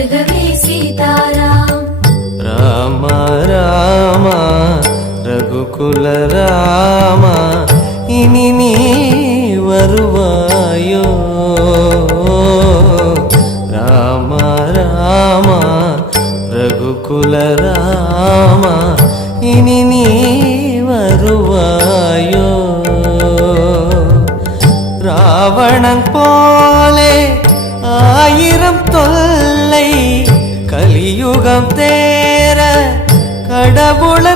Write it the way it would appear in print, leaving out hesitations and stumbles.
வருகவே சீதாராம். ராம ராம ரகுகுல ராம இனி நீ வருவாயோ. ராம ராம ரகுகுல ராம இனி நீ வருவாயோ. ராவணன் போலே 1000 தொல்லை கலியுகம் தேர கடவுள